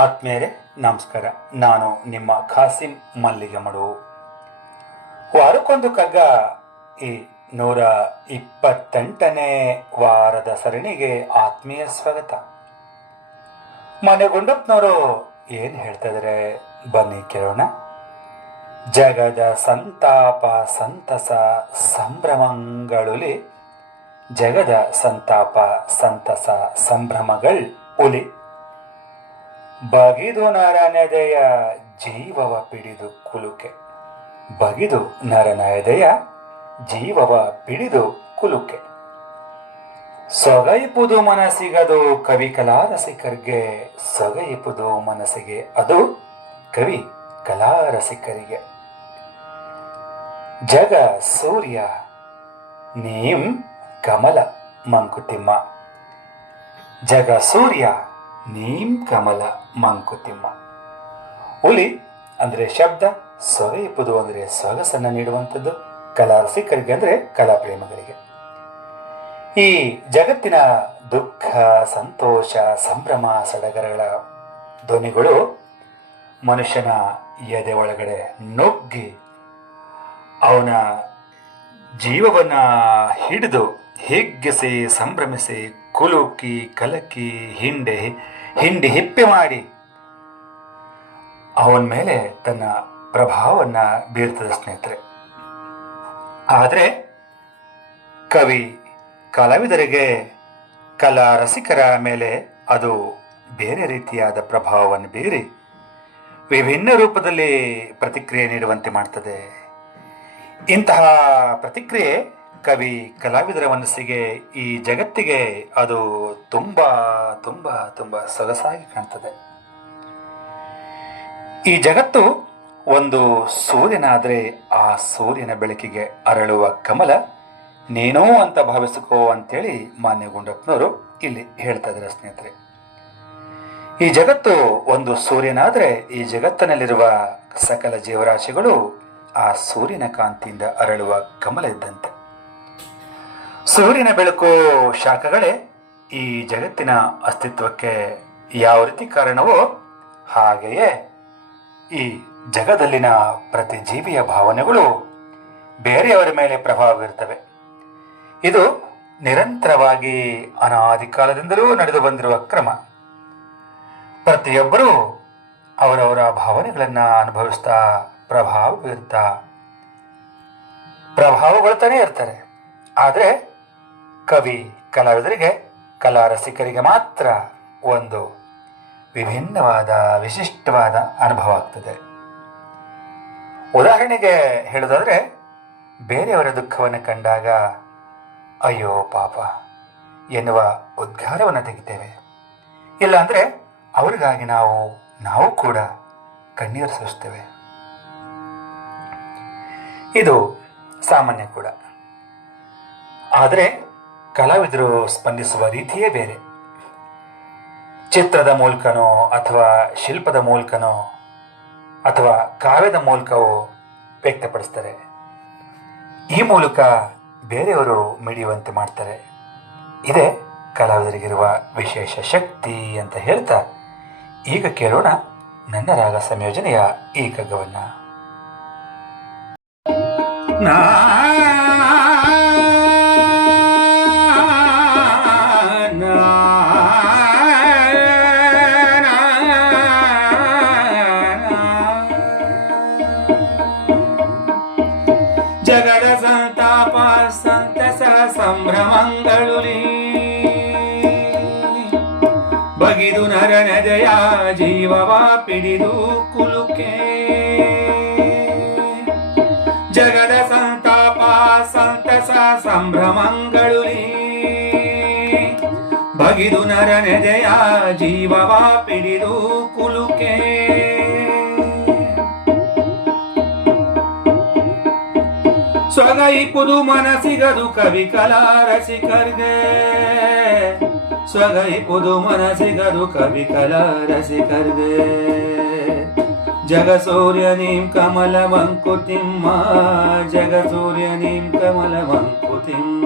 ಆತ್ಮೀಯರೇ, ನಮಸ್ಕಾರ. ನಾನು ನಿಮ್ಮ ಖಾಸಿಂ ಮಲ್ಲಿಗಮಡು. ವಾರಕ್ಕೊಂದು ಕಗ್ಗ ಈ ನೂರ ಇಪ್ಪತ್ತೆಂಟನೇ ವಾರದ ಸರಣಿಗೆ ಆತ್ಮೀಯ ಸ್ವಾಗತ. ಮನೆ ಗುಂಡಪ್ಪನವರು ಏನು ಹೇಳ್ತಾ ಇದಾರೆ ಬನ್ನಿ ಕೇಳೋಣ. ಜಗದ ಸಂತಾಪ ಸಂತಸ ಸಂಭ್ರಮಗಳುಲಿ, ಜಗದ ಸಂತಾಪ ಸಂತಸ ಸಂಭ್ರಮಗಳು ಉಲಿ. ಬಗಿದು ನರನೆದೆಯ ಜೀವವ ಪಿಡಿದು ಕುಲುಕೆ. ಬಗಿದು ನರನೆದೆಯ ಜೀವವ ಪಿಡಿದು ಕುಲುಕೆ. ಸೊಗೈಪುದು ಮನಸ್ಸಿಗದು ಕವಿ ಕಲಾರಸಿಕರಿಗೆ, ಸೊಗೈಪುದು ಮನಸ್ಸಿಗೆ ಅದು ಕವಿ ಕಲಾರಸಿಕರಿಗೆ. ಜಗ ಸೂರ್ಯ, ನೀಂ ಕಮಲ ಮಂಕುತಿಮ್ಮ. ಜಗ ಸೂರ್ಯ ನೀಂ ಕಮಲ ಮಂಕುತಿಮ್ಮ. ಹುಲಿ ಅಂದ್ರೆ ಶಬ್ದ ಸೊಗೈಪುದು ಅಂದ್ರೆ ಸೊಗಸನ್ನು ನೀಡುವಂಥದ್ದು ಕಲಾ ರಸಿಕರಿಗೆ ಅಂದ್ರೆ ಕಲಾ ಪ್ರೇಮಗಳಿಗೆ ಈ ಜಗತ್ತಿನ ದುಃಖ, ಸಂತೋಷ, ಸಂಭ್ರಮ, ಸಡಗರಗಳ ಧ್ವನಿಗಳು ಮನುಷ್ಯನ ಎದೆ ಒಳಗಡೆ ನುಗ್ಗಿ ಅವನ ಜೀವವನ್ನ ಹಿಡಿದು ಹಿಗ್ಗಿಸಿ, ಸಂಭ್ರಮಿಸಿ ಕುಲುಕಿ, ಕಲಕಿ, ಹಿಂಡೆ, ಹಿಂಡಿ ಹಿಪ್ಪೆ ಮಾಡಿ ಅವನ ಮೇಲೆ ತನ್ನ ಪ್ರಭಾವವನ್ನ ಬೀರ್ತದೆ ಸ್ನೇಹಿತರೆ. ಆದರೆ ಕವಿ ಕಲಾವಿದರಿಗೆ ಕಲಾ ರಸಿಕರ ಮೇಲೆ ಅದು ಬೇರೆ ರೀತಿಯಾದ ಪ್ರಭಾವವನ್ನು ಬೀರಿ ವಿಭಿನ್ನ ರೂಪದಲ್ಲಿ ಪ್ರತಿಕ್ರಿಯೆ ನೀಡುವಂತೆ ಮಾಡ್ತದೆ. ಇಂತಹ ಪ್ರತಿಕ್ರಿಯೆ ಕವಿ ಕಲಾವಿದರ ಮನಸ್ಸಿಗೆ ಈ ಜಗತ್ತಿಗೆ ಅದು ತುಂಬ ತುಂಬ ತುಂಬ ಸೊಗಸಾಗಿ ಕಾಣ್ತದೆ. ಈ ಜಗತ್ತು ಒಂದು ಸೂರ್ಯನಾದರೆ ಆ ಸೂರ್ಯನ ಬೆಳಕಿಗೆ ಅರಳುವ ಕಮಲ ನೀನೋ ಅಂತ ಭಾವಿಸಿಕೋ ಅಂತೇಳಿ ಮಾನ್ಯ ಗುಂಡಪ್ಪನವರು ಇಲ್ಲಿ ಹೇಳ್ತಾ ಇದ್ದಾರೆ ಸ್ನೇಹಿತರೆ. ಈ ಜಗತ್ತು ಒಂದು ಸೂರ್ಯನಾದರೆ ಈ ಜಗತ್ತಿನಲ್ಲಿರುವ ಸಕಲ ಜೀವರಾಶಿಗಳು ಆ ಸೂರ್ಯನ ಕಾಂತಿಯಿಂದ ಅರಳುವ ಕಮಲ ಇದ್ದಂತೆ. ಸೂರ್ಯನ ಬೆಳಕು ಶಾಖಗಳೇ ಈ ಜಗತ್ತಿನ ಅಸ್ತಿತ್ವಕ್ಕೆ ಯಾವ ರೀತಿ ಕಾರಣವೋ ಹಾಗೆಯೇ ಈ ಜಗದಲ್ಲಿನ ಪ್ರತಿ ಜೀವಿಯ ಭಾವನೆಗಳು ಬೇರೆಯವರ ಮೇಲೆ ಪ್ರಭಾವ ಬೀರ್ತವೆ. ಇದು ನಿರಂತರವಾಗಿ ಅನಾದಿ ಕಾಲದಿಂದಲೂ ನಡೆದು ಬಂದಿರುವ ಕ್ರಮ. ಪ್ರತಿಯೊಬ್ಬರೂ ಅವರವರ ಭಾವನೆಗಳನ್ನು ಅನುಭವಿಸ್ತಾ ಪ್ರಭಾವ ಬೀರ್ತಾ ಪ್ರಭಾವಗೊಳ್ತಾನೆ ಇರ್ತಾರೆ. ಆದರೆ ಕವಿ ಕಲಾವಿದರಿಗೆ, ಕಲಾ ರಸಿಕರಿಗೆ ಮಾತ್ರ ಒಂದು ವಿಭಿನ್ನವಾದ, ವಿಶಿಷ್ಟವಾದ ಅನುಭವ ಆಗ್ತದೆ. ಉದಾಹರಣೆಗೆ ಹೇಳೋದಾದ್ರೆ ಬೇರೆಯವರ ದುಃಖವನ್ನು ಕಂಡಾಗ, ಅಯ್ಯೋ ಪಾಪ, ಎನ್ನುವ ಉದ್ಗಾರವನ್ನು ತೆಗಿತೇವೆ. ಇಲ್ಲಾಂದ್ರೆ ಅವರಿಗಾಗಿ ನಾವು ನಾವು ಕೂಡ ಕಣ್ಣೀರು ಸುರಿಸ್ತೇವೆ. ಇದು ಸಾಮಾನ್ಯ ಕೂಡ. ಆದರೆ ಕಲಾವಿದರು ಸ್ಪಂದಿಸುವ ರೀತಿಯೇ ಬೇರೆ. ಚಿತ್ರದ ಮೂಲಕನೋ ಅಥವಾ ಶಿಲ್ಪದ ಮೂಲಕನೋ ಅಥವಾ ಕಾವ್ಯದ ಮೂಲಕವೋ ವ್ಯಕ್ತಪಡಿಸ್ತಾರೆ. ಈ ಮೂಲಕ ಬೇರೆಯವರು ಮಿಡಿಯುವಂತೆ ಮಾಡ್ತಾರೆ. ಇದೇ ಕಲಾವಿದರಿಗಿರುವ ವಿಶೇಷ ಶಕ್ತಿ ಅಂತ ಹೇಳ್ತಾ ಈಗ ಕೇಳೋಣ ನನ್ನ ರಾಗ ಸಂಯೋಜನೆಯ ಈ ಕಗ್ಗವನ್ನು ಜಗದ ಸಂತಾಪ ಸಂತಸ ಸಂಭ್ರಮಂಗಳುಲಿ. ಬಗಿದು ನರನದಯ ಜೀವವ ಪಿಡಿದು ಕುಲುಕೆ. ಜಗದ ಸಂತಾಪ, ಸಂತಸ ಸಂಭ್ರಮಂಗಳುಲಿ. ಬಗಿದು ನರನೆದೆಯ ಜೀವವ ಪಿಡಿದು ಕುಲುಕೆ. ಸ್ವಗೈಪುದು ಮನಸಿಗದು ಕವಿ ಕಲಾ ರಸಿಕರ್ಗೆ ಸ್ವಗೈಪುದು ಮನಸಿಗದು ಕವಿ ಕಲಾ ರಸಿಕರ್ಗೆ ಜಗ ಸೂರ್ಯ ನೀಂ ಕಮಲ ಮಂಕುತಿಮ್ಮ ಜಗ ಸೂರ್ಯ ನೀಂ ಕಮಲ ಮಂಕುತಿಮ್ಮ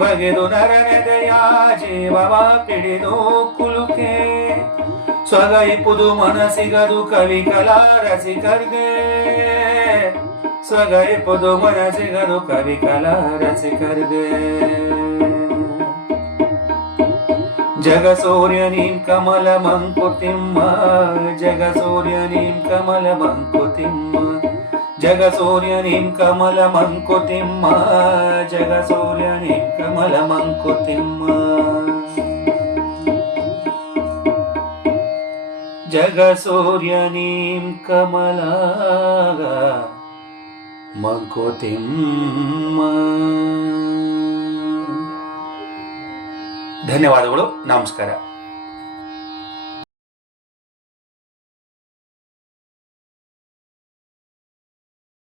ಬಗೆದು ನರನೆದೆಯ ಜೀವವ ಪಿಡಿದು ಕುಲುಕೆ. ಸ್ವಗೈಪುದು ಮನಸಿಗದು ಕವಿ ಕಲಾ ರಸಿಕರ್ಗೆ. ಸ್ವಗೈಪುದು ಮನಸಿಗದು ಕವಿ ಕಲಾ ರಸಿಕರ್ಗೆ. ಜಗಸೂರ್ಯ ನೀಂ ಕಮಲ ಮಂಕುತಿಮ್ಮ ಜಗಸೂರ್ಯ ನೀಂ ಕಮಲ ಮಂಕುತಿಮ್ಮ. ಜಗಸೂರ್ಯ ನೀಂ ಕಮಲ ಮಂಕುತಿಮ್ಮ ಜಗಸೂರ್ಯ ನೀಂ ಕಮಲ ಮಂಕುತಿಮ್ಮ. ಜಗಸೂರ್ಯ ನೀಂ ಕಮಲ ಮಂಕುತಿಮ್ಮ. ಧನ್ಯವಾದಗಳು ನಮಸ್ಕಾರ.